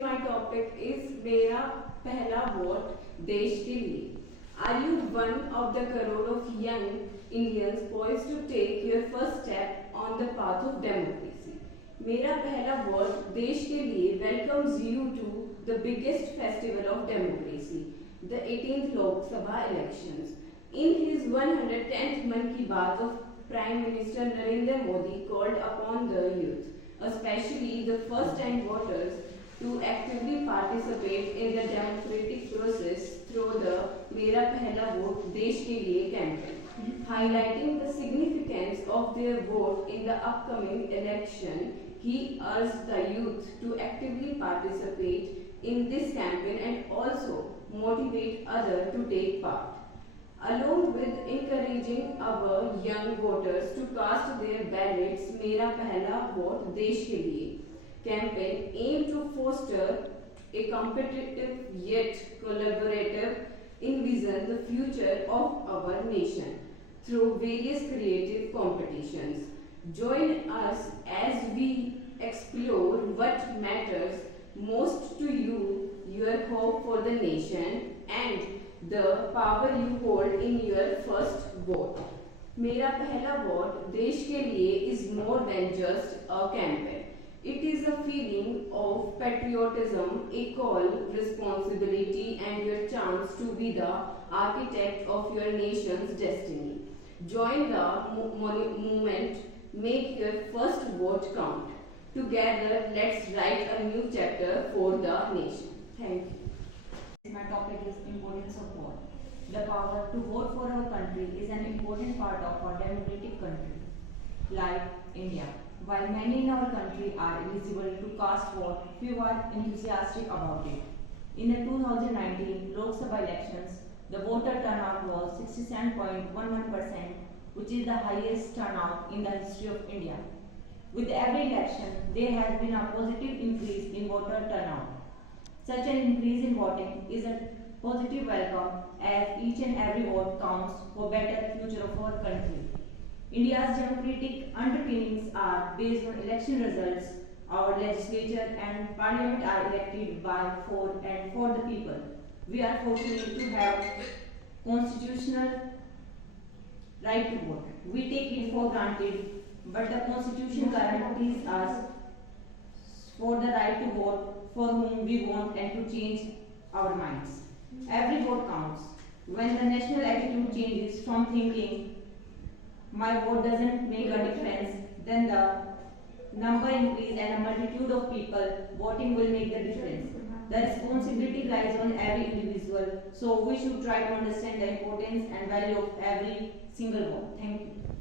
My topic is मेरा पहला vote देश के लिए. Are you one of the crore of young Indians poised to take your first step on the path of democracy? मेरा पहला vote देश के लिए welcomes you to the biggest festival of democracy, the 18th Lok Sabha elections. In his 110th Mann Ki Baat of Prime Minister Narendra Modi called upon the youth, especially the first-time voters, to actively participate in the democratic process through the Mera Pehla Vote Desh Ke Liye campaign. Highlighting the significance of their vote in the upcoming election, he urged the youth to actively participate in this campaign and also motivate others to take part. Along with encouraging our young voters to cast their ballots, Mera Pehla Vote Desh Ke Liye campaign aimed to foster a competitive yet collaborative envision the future of our nation through various creative competitions. Join us as we explore what matters most to you, your hope for the nation, and the power you hold in your first vote. मेरा पहला vote देश के लिए is more than just a campaign. It is a feeling of patriotism, a call, responsibility, and your chance to be the architect of your nation's destiny. Join the movement, make your first vote count. Together, let's write a new chapter for the nation. Thank you. My topic is importance of vote. The power to vote for our country is an important part of our democratic country, like India. While many in our country are eligible to cast vote, few are enthusiastic about it. In the 2019 Lok Sabha elections, the voter turnout was 67.11%, which is the highest turnout in the history of India. With every election, there has been a positive increase in voter turnout. Such an increase in voting is a positive welcome as each and every vote counts for better future of our country. India's democratic underpinnings are based on election results. Our legislature and parliament are elected by, for and for the people. We are fortunate to have constitutional right to vote. We take it for granted, but the constitution guarantees us for the right to vote for whom we want and to change our minds. Every vote counts. When the national attitude changes from thinking my vote doesn't make a difference, then the number increase and a multitude of people voting will make the difference. The responsibility lies on every individual, so we should try to understand the importance and value of every single vote. Thank you.